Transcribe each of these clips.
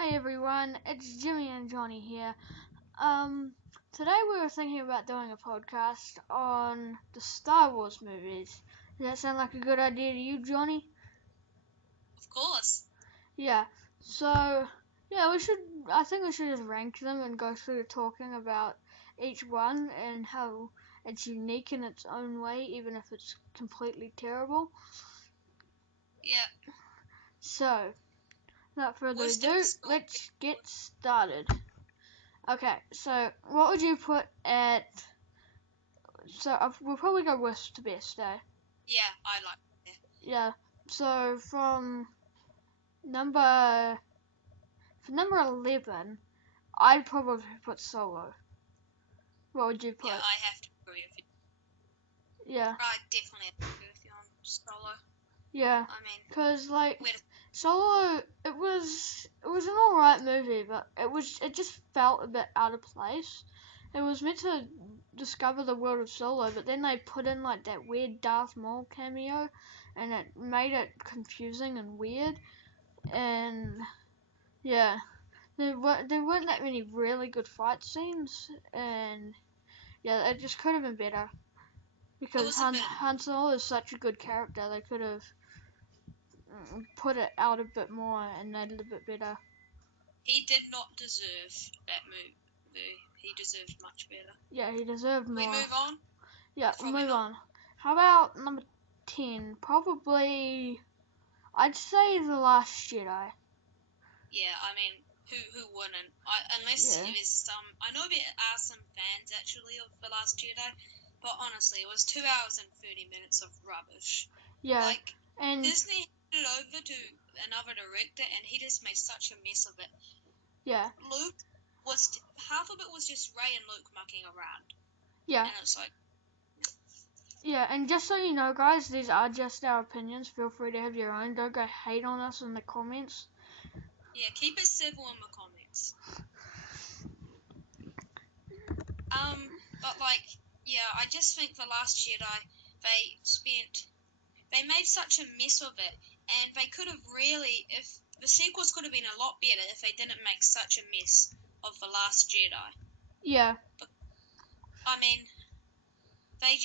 Hey everyone, it's Jimmy and Johnny here. Today we were thinking about doing a podcast on the Star Wars movies. Does that sound like a good idea to you, Johnny? Of course. Yeah. I think we should just rank them and go through talking about each one and how it's unique in its own way, even if it's completely terrible. Yeah. So, without further Worst ado, episode. let's get started. Okay, so what would you put at? We'll probably go worst to best, eh? Yeah, I like it. Yeah. So for number 11, I'd probably put Solo. What would you put? Yeah, I have to agree with you. Yeah. I definitely have to agree with you on Solo. Yeah. I mean, Cause Solo, it was an alright movie, but it just felt a bit out of place. It was meant to discover the world of Solo, but then they put in like that weird Darth Maul cameo, and it made it confusing and weird. And yeah, there weren't that many really good fight scenes, and yeah, it just could have been better. Because Han Solo is such a good character, they could have put it out a bit more and made it a bit better. He did not deserve that movie. He deserved much better. Yeah, he deserved more. We move on? Yeah, move on. How about number 10? Probably, I'd say The Last Jedi. Yeah, I mean, who wouldn't? Unless there's some... I know there are some fans, actually, of The Last Jedi, but honestly, it was 2 hours and 30 minutes of rubbish. Yeah, and Disney handed it over to another director, and he just made such a mess of it. Yeah. Half of it was just Rey and Luke mucking around. Yeah. And it's like... Yeah, and just so you know, guys, these are just our opinions. Feel free to have your own. Don't go hate on us in the comments. Yeah, keep it civil in the comments. But I just think The Last Jedi, they made such a mess of it, and they could have really, if the sequels could have been a lot better if they didn't make such a mess of The Last Jedi. Yeah. But, I mean, it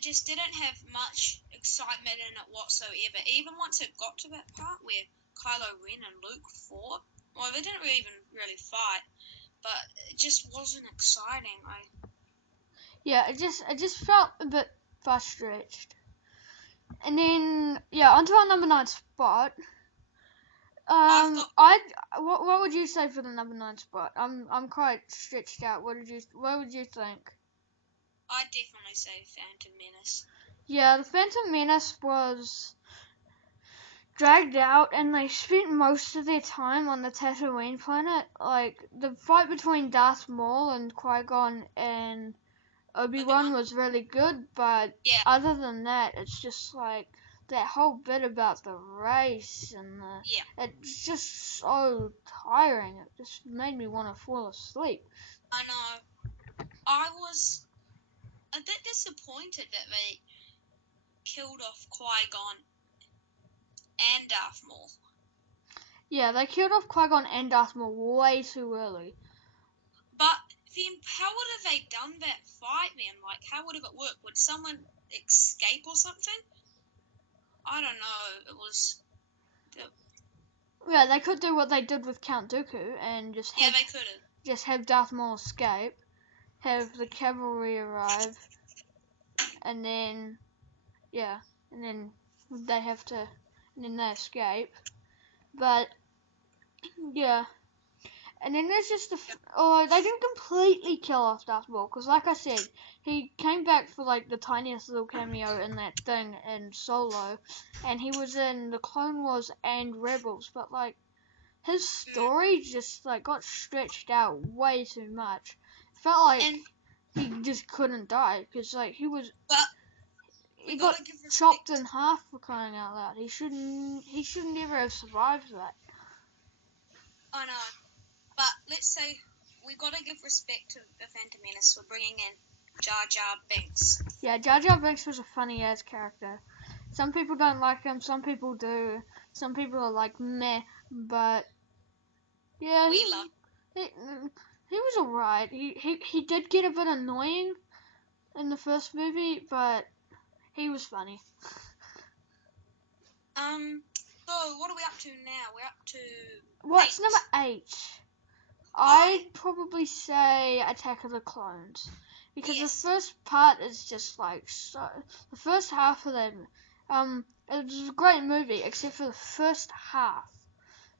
just didn't have much excitement in it whatsoever. Even once it got to that part where Kylo Ren and Luke fought, well, they didn't really fight, but it just wasn't exciting. Yeah, it just felt a bit far-stretched. And then, yeah, onto our number 9 spot. What would you say for the number 9 spot? I'm quite stretched out. What would you think? I'd definitely say Phantom Menace. Yeah, the Phantom Menace was dragged out, and they spent most of their time on the Tatooine planet. Like, the fight between Darth Maul and Qui-Gon and Obi-Wan was really good, but other than that, it's just like that whole bit about the race and it's just so tiring. It just made me want to fall asleep. I know. I was a bit disappointed that they killed off Qui-Gon and Darth Maul. Yeah, they killed off Qui-Gon and Darth Maul way too early. But then, how would have they done that fight then? Like, how would have it worked? Would someone escape or something? I don't know. It was... Yeah, they could do what they did with Count Dooku and just have Darth Maul escape, have the cavalry arrive, and then they escape. But yeah, and then there's just they didn't completely kill off Darth Maul, because like I said, he came back for like the tiniest little cameo in that thing in Solo, and he was in the Clone Wars and Rebels, but like his story just like got stretched out way too much. It felt like he just couldn't die, because like he got chopped in half, for crying out loud. He shouldn't ever have survived that. I know. But let's say we gotta give respect to the Phantom Menace for bringing in Jar Jar Binks. Yeah, Jar Jar Binks was a funny ass character. Some people don't like him, some people do. Some people are like meh, but yeah, We love. he, he was alright. He did get a bit annoying in the first movie, but he was funny. So what are we up to now? We're up to. What's 8. number 8? I'd probably say Attack of the Clones. Because Yes. the first part is just like so. The first half of them, it was a great movie except for the first half.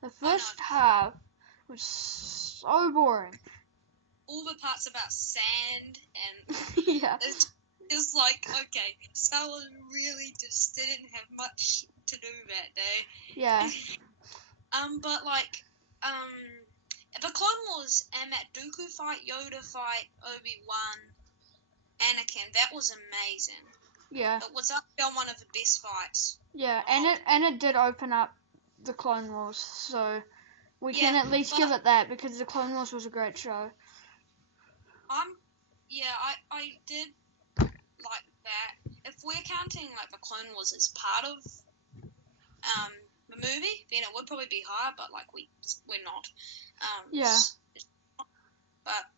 The first half was so boring. All the parts about sand and Yeah. it's like, okay, someone really just didn't have much to do that day. Yeah. But like, the Clone Wars and that Dooku fight, Yoda fight, Obi-Wan, Anakin, that was amazing. Yeah. It was up there one of the best fights. Yeah, and it did open up the Clone Wars, so we can at least give it that because the Clone Wars was a great show. I did like that. If we're counting like the Clone Wars as part of the movie, then it would probably be higher, but like we're not. Yeah. But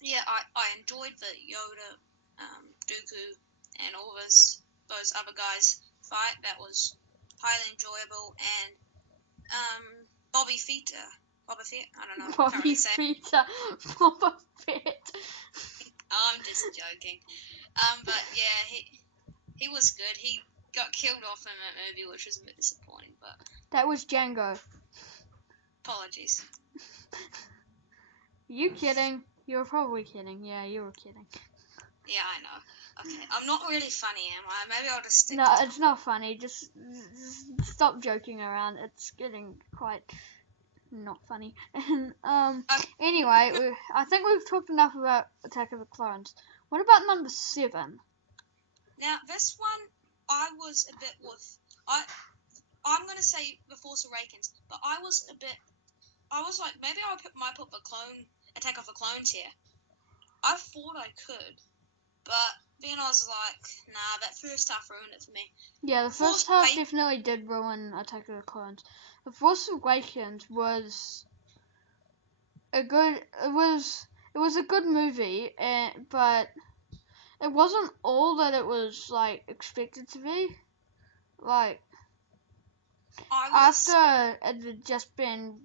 yeah, I enjoyed the Yoda, Dooku, and all those other guys fight. That was highly enjoyable. And Boba Fett, I don't know. Boba Fett. I'm just joking. But yeah, he was good. He got killed off in that movie, which was a bit disappointing. But that was Django. Apologies. You kidding? You were probably kidding. Yeah, you were kidding. Yeah, I know. Okay, I'm not really funny, am I? Maybe I'll just stick. No, it's not funny. Just stop joking around. It's getting quite not funny. Anyway, I think we've talked enough about Attack of the Clones. What about number 7? Now, this one, I was a bit with. I'm going to say The Force Awakens, but I was like, maybe might put the Attack of the Clones here. I thought I could, but then I was like, nah, that first half ruined it for me. Yeah, the first half definitely did ruin Attack of the Clones. The Force Awakens was a good. It was a good movie, but it wasn't all that it was like expected to be. Like after it had just been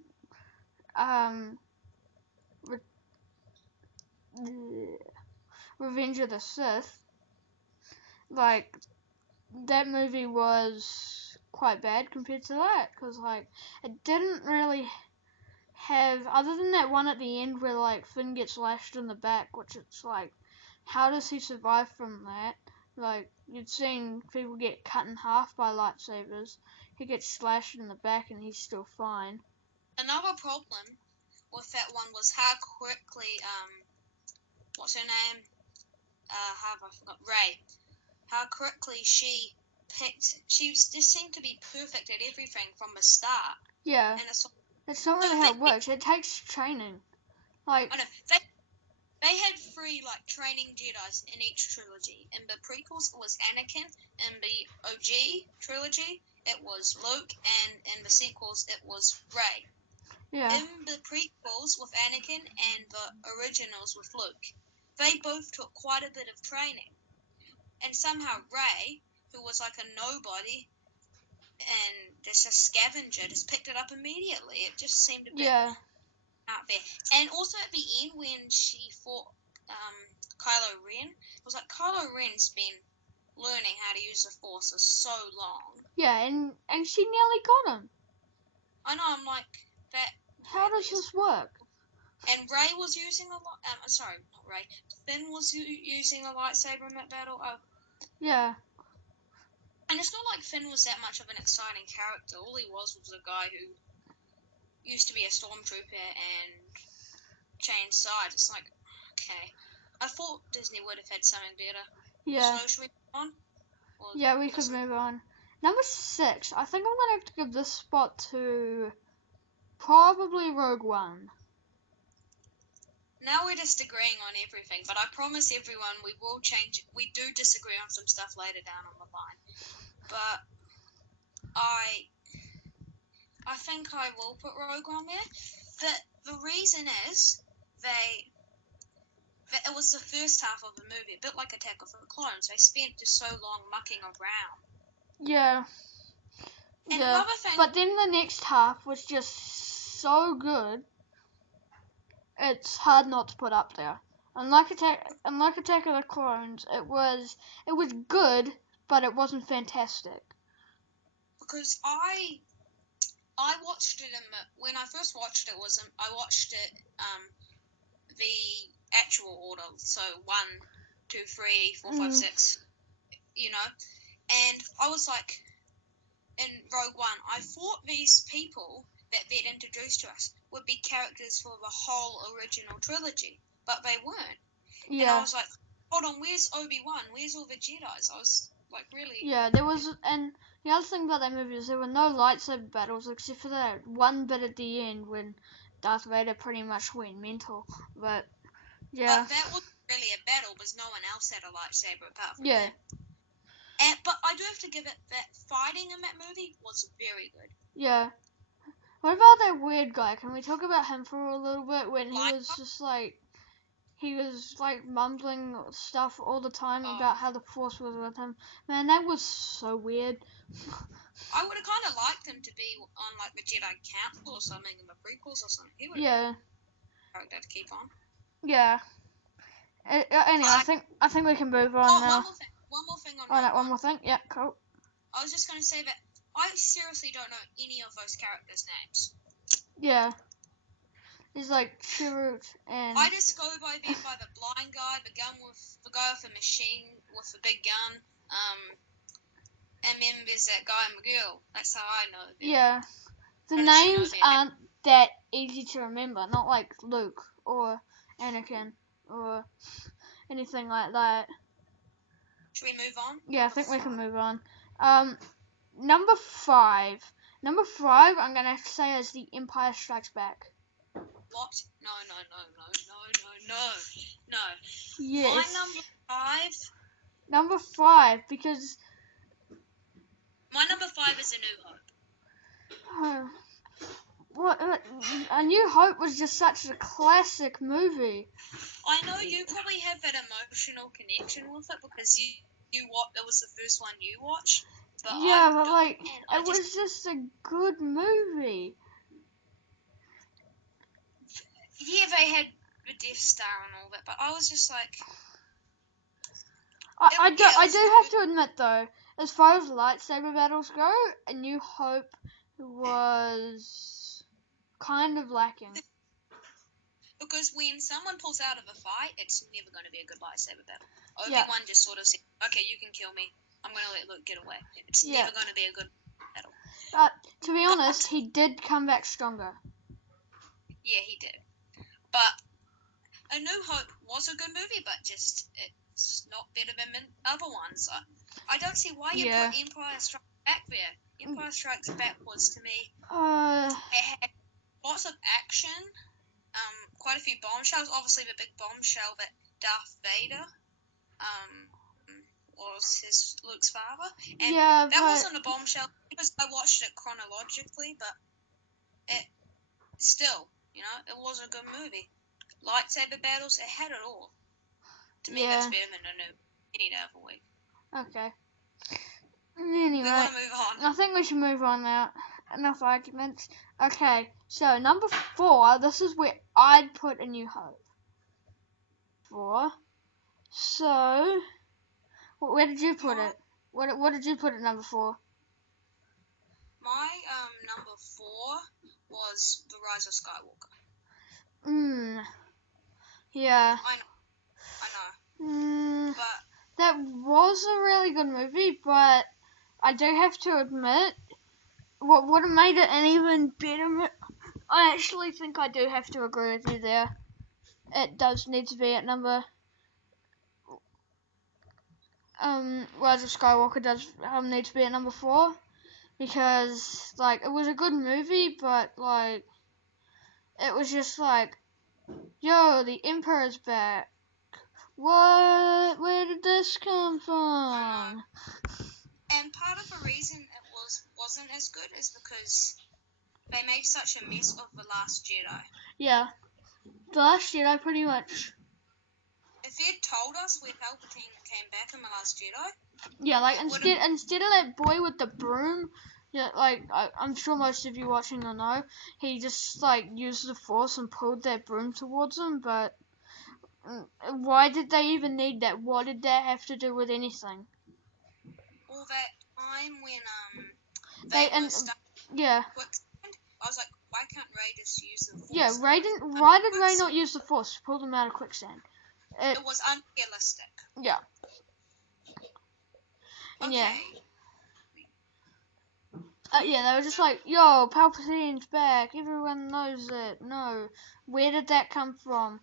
Revenge of the Sith, like that movie was quite bad compared to that because like it didn't really have, other than that one at the end where like Finn gets lashed in the back, which it's like, how does he survive from that? Like you'd seen people get cut in half by lightsabers. He gets slashed in the back and he's still fine. Another problem with that one was how quickly what's her name? How have I forgot? Rey. How quickly she just seemed to be perfect at everything from the start. Yeah. And it's not really how it works. It takes training. Like I know they had 3 like training Jedis in each trilogy. In the prequels, it was Anakin. In the OG trilogy, it was Luke, and in the sequels, it was Rey. Yeah. In the prequels with Anakin and the originals with Luke, they both took quite a bit of training. And somehow Rey, who was like a nobody and just a scavenger, just picked it up immediately. It just seemed a bit out there. And also at the end when she fought Kylo Ren, it was like Kylo Ren's been learning how to use the Force for so long. Yeah, and she nearly got him. I know, I'm like, that... How does this work? And Rey was using sorry, not Rey. Finn was using a lightsaber in that battle. Yeah. And it's not like Finn was that much of an exciting character. All he was a guy who used to be a stormtrooper and changed sides. It's like, okay. I thought Disney would have had something better. Yeah. So should we move on? Yeah, we could move on. Number 6. I think I'm going to have to give this spot to probably Rouge One. Now we're just agreeing on everything, but I promise everyone we will change. We do disagree on some stuff later down on the line. but I think I will put Rogue One there. The reason is it was the first half of the movie, a bit like Attack of the Clones. They spent just so long mucking around. Yeah. And Yeah. another thing, But then the next half was just so good. It's hard not to put up there. Unlike Attack of the Clones, it was good, but it wasn't fantastic. because I watched it when I first watched it I watched it the actual order, so 1, 2, 3, 4, 5, 6, you know, and I was like, in Rogue One, I thought these people that they'd introduced to us would be characters for the whole original trilogy, but they weren't. Yeah. And I was like, hold on, where's Obi-Wan? Where's all the Jedis? I was like, really? Yeah, there was, and the other thing about that movie is there were no lightsaber battles except for that one bit at the end when Darth Vader pretty much went mental. But yeah. But that wasn't really a battle because no one else had a lightsaber apart from Yeah. him. But I do have to give it that fighting in that movie was very good. Yeah. What about that weird guy? Can we talk about him for a little bit when he was just like, he was like mumbling stuff all the time about how the Force was with him. Man, that was so weird. I would have kind of liked him to be on like the Jedi Council or something in the prequels or something. He would have been a character to keep on. Yeah. Anyway, I think we can move on now. One more thing on Rogue One. One more thing? Yeah, cool. I was just going to say that I seriously don't know any of those characters' names. Yeah. He's like Shoutout and... I just go by them by the blind guy, the guy with the machine with the big gun, and then there's that guy and the girl. That's how I know them. Yeah. The names aren't that easy to remember, not like Luke or Anakin or anything like that. Should we move on? Yeah, I think we can move on. Number 5. Number 5, I'm going to say is The Empire Strikes Back. What? No. Yes. My number 5? Number 5, because... My number 5 is A New Hope. What? A New Hope was just such a classic movie. I know you probably have that emotional connection with it because you that was the first one you watched. But yeah, but like it was just a good movie. Yeah, they had the Death Star and all that, but I was just like, I do have to admit though, as far as lightsaber battles go, A New Hope was kind of lacking. Because when someone pulls out of a fight, it's never going to be a good lightsaber battle. Obi-Wan just sort of said, okay, you can kill me. I'm going to let Luke get away. It's never going to be a good battle. But to be honest, he did come back stronger. Yeah, he did. But A New Hope was a good movie, but just it's not better than other ones. I don't see why you put Empire Strikes Back there. Empire Strikes Back was, to me, it had lots of action, quite a few bombshells. Obviously, the big bombshell that Darth Vader was Luke's father. And that wasn't a bombshell because I watched it chronologically, but it still, it was a good movie. Lightsaber battles, it had it all. To me, that's better than any other week. Okay. Anyway, we want to move on. I think we should move on now. Enough arguments. Okay, so number 4, this is where I'd put A New Hope. 4. So, where did you put it? What did you put at number 4? My number 4 was The Rise of Skywalker. Yeah. I know. But that was a really good movie, but I do have to admit, what would have made it an even better... I actually think I do have to agree with you there. It does need to be at number... Rise of Skywalker does need to be at number 4. Because, like, it was a good movie, but, like, it was just like, yo, the Emperor's back. What? Where did this come from? And part of the reason it wasn't as good is because they made such a mess of The Last Jedi. Yeah. The Last Jedi, pretty much. If they'd told us where Palpatine came back in The Last Jedi... Yeah, like, instead of that boy with the broom, yeah, like, I'm sure most of you watching will know, he just, like, used the Force and pulled that broom towards him, but why did they even need that? What did that have to do with anything? All that time when, They were stuck yeah. quicksand, I was like, why can't Rey just use the Force? Yeah, why did Rey not use the Force to pull them out of quicksand? It was unrealistic. Yeah. And okay. Yeah, they were just like, yo, Palpatine's back. Everyone knows it. No. Where did that come from?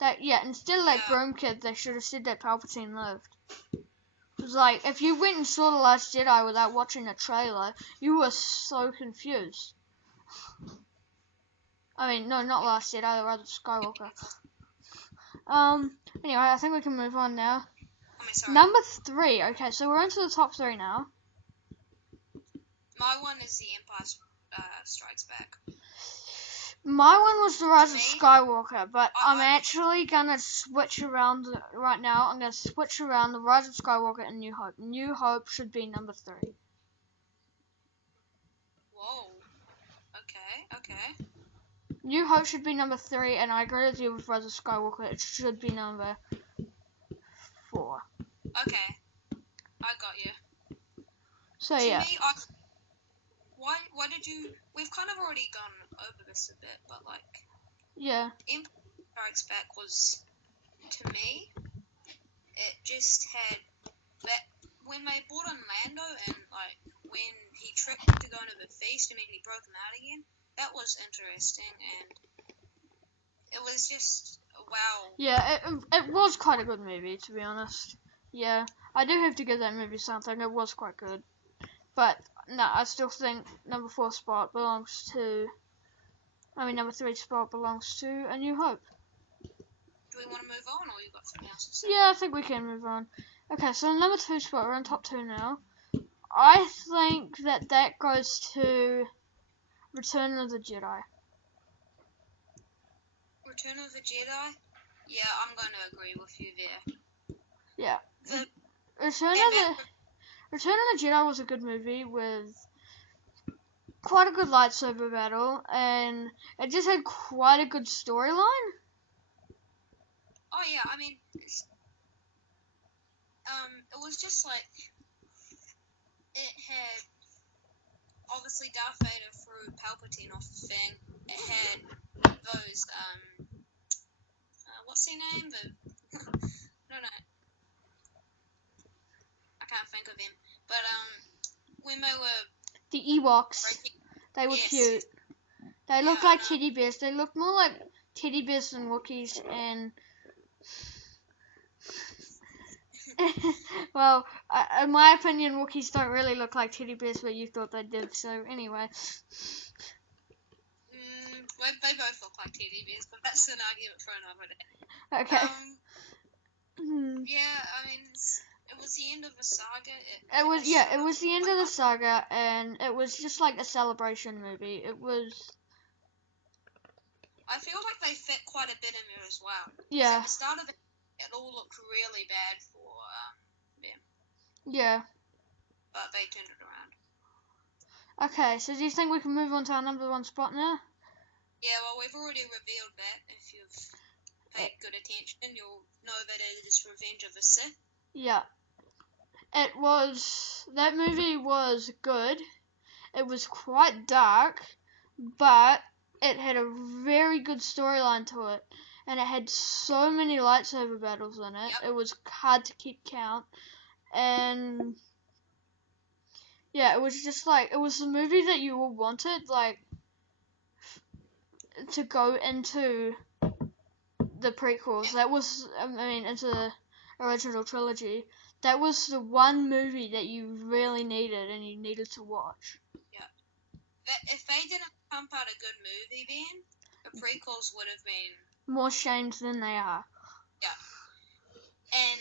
Instead of that broom kid, they should have said that Palpatine lived. It was like, if you went and saw The Last Jedi without watching a trailer, you were so confused. I mean, no, not Last Jedi, Rise of Skywalker. Anyway, I think we can move on now. Number 3. Okay, so we're into the top 3 now. My one is The Empire Strikes Back. My one was The Rise of Skywalker, but I'm actually gonna switch around right now. I'm gonna switch around The Rise of Skywalker and New Hope. New Hope should be number 3. Whoa. Okay. New Hope should be number 3, and I agree with you with Rise of Skywalker. It should be number 4. Okay. I got you. So to yeah. Me, why did you... We've kind of already gone over this a bit, but like... Yeah. Empire Strikes Back was, to me, it just had... that when they brought in Lando and like when he tricked him to go into the feast and then he broke him out again, that was interesting and it was just wow. Yeah, it was quite a good movie, to be honest. Yeah, I do have to give that movie something. It was quite good. But no, I still think number 4 spot belongs to... number 3 spot belongs to A New Hope. Do we want to move on, or you got something else to say? Yeah, I think we can move on. Okay, so number 2 spot, we're on top 2 now. I think that goes to Return of the Jedi. Return of the Jedi? Yeah, I'm going to agree with you there. Yeah. Return of the Jedi was a good movie with quite a good lightsaber battle, and it just had quite a good storyline. Oh yeah, I mean, it was just like, it had, obviously Darth Vader threw Palpatine off the thing. It had those, what's their name? No, I can't think of him. But, when they were... The Ewoks. They were cute. They looked like teddy bears. They looked more like teddy bears than Wookiees, and... well, in my opinion, Wookiees don't really look like teddy bears, but you thought they did, so anyway. They both look like teddy bears, but that's an argument for another day. Okay. Yeah, I mean, it was the end of the saga. It was the end of the saga, and it was just like a celebration movie. It was... I feel like they fit quite a bit in there as well. Yeah. At the start of it all looked really bad for them. Yeah. But they turned it around. Okay, so do you think we can move on to our number 1 spot now? Yeah, well, we've already revealed that. If you've paid good attention, you'll know that it is Revenge of the Sith. Yeah. That movie was good. It was quite dark, but it had a very good storyline to it. And it had so many lightsaber battles in it. Yep. It was hard to keep count. And yeah, it was just like, it was the movie that you all wanted, like, to go into the prequels. That was, into the original trilogy. That was the one movie that you really needed and you needed to watch. Yeah. If they didn't pump out a good movie then, the prequels would have been... more shamed than they are. Yeah. And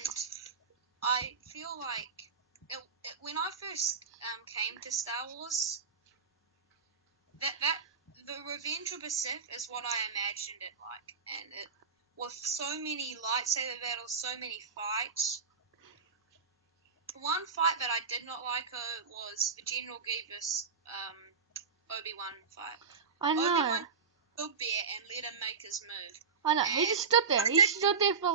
I feel like it when I first came to Star Wars, that the Revenge of the Sith is what I imagined it like, and it with so many lightsaber battles, so many fights. One fight that I did not like was the General Grievous Obi-Wan fight. I know. Obi-Wan stood there and let him make his move. I know. He just stood there. He stood there for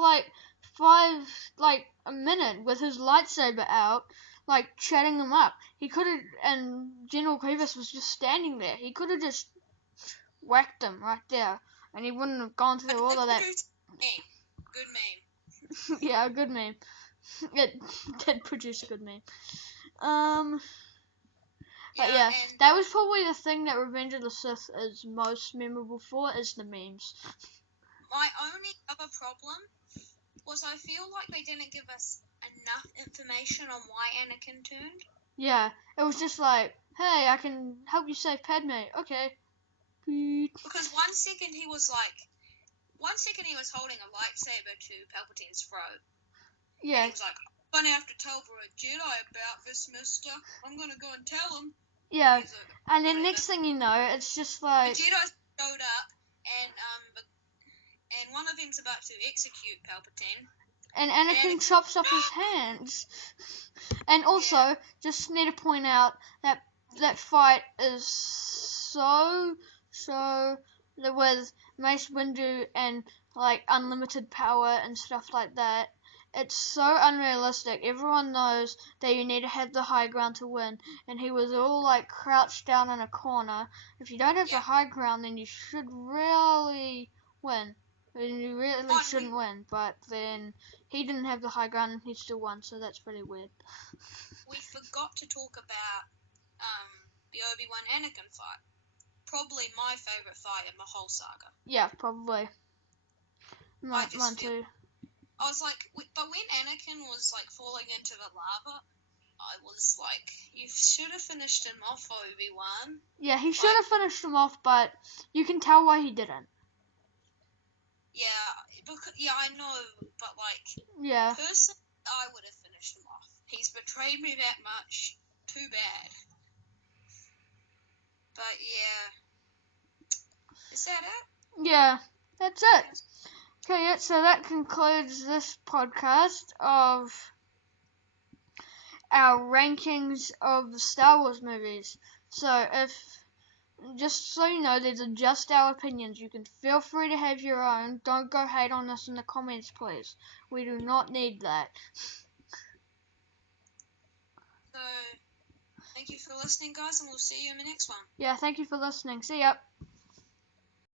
like a minute with his lightsaber out, like chatting him up. He could have, and General Grievous was just standing there. He could have just whacked him right there, and he wouldn't have gone through all of that. Good meme. Yeah, a good meme. It did produce a good meme. But yeah, that was probably the thing that Revenge of the Sith is most memorable for, is the memes. My only other problem was I feel like they didn't give us enough information on why Anakin turned. Yeah, it was just like, hey, I can help you save Padme. Okay. Because one second he was holding a lightsaber to Palpatine's throat. Yeah. And he was like, I'm gonna have to tell a Jedi about this, mister. I'm gonna go and tell him. Yeah. And then next thing you know, it's just like the Jedi showed up, and one of them's about to execute Palpatine. And Anakin chops up his hands. And also, just need to point out that that fight is so with Mace Windu and like unlimited power and stuff like that. It's so unrealistic. Everyone knows that you need to have the high ground to win, and he was all like crouched down in a corner. If you don't have the high ground, then you should really win. And you really shouldn't win, but then he didn't have the high ground and he still won, so that's pretty weird. We forgot to talk about the Obi-Wan Anakin fight. Probably my favourite fight in the whole saga. Yeah, probably. Mine too. I was like, but when Anakin was like falling into the lava, I was like, you should have finished him off, Obi-Wan. Yeah, he should have finished him off, but you can tell why he didn't. Yeah, I know, but like, personally, I would have finished him off. He's betrayed me that much. Too bad. But yeah, is that it? Yeah, that's it. Okay, yeah, so that concludes this podcast of our rankings of the Star Wars movies. So just so you know, these are just our opinions. You can feel free to have your own. Don't go hate on us in the comments, please. We do not need that. So, thank you for listening, guys, and we'll see you in the next one. Yeah, thank you for listening. See ya.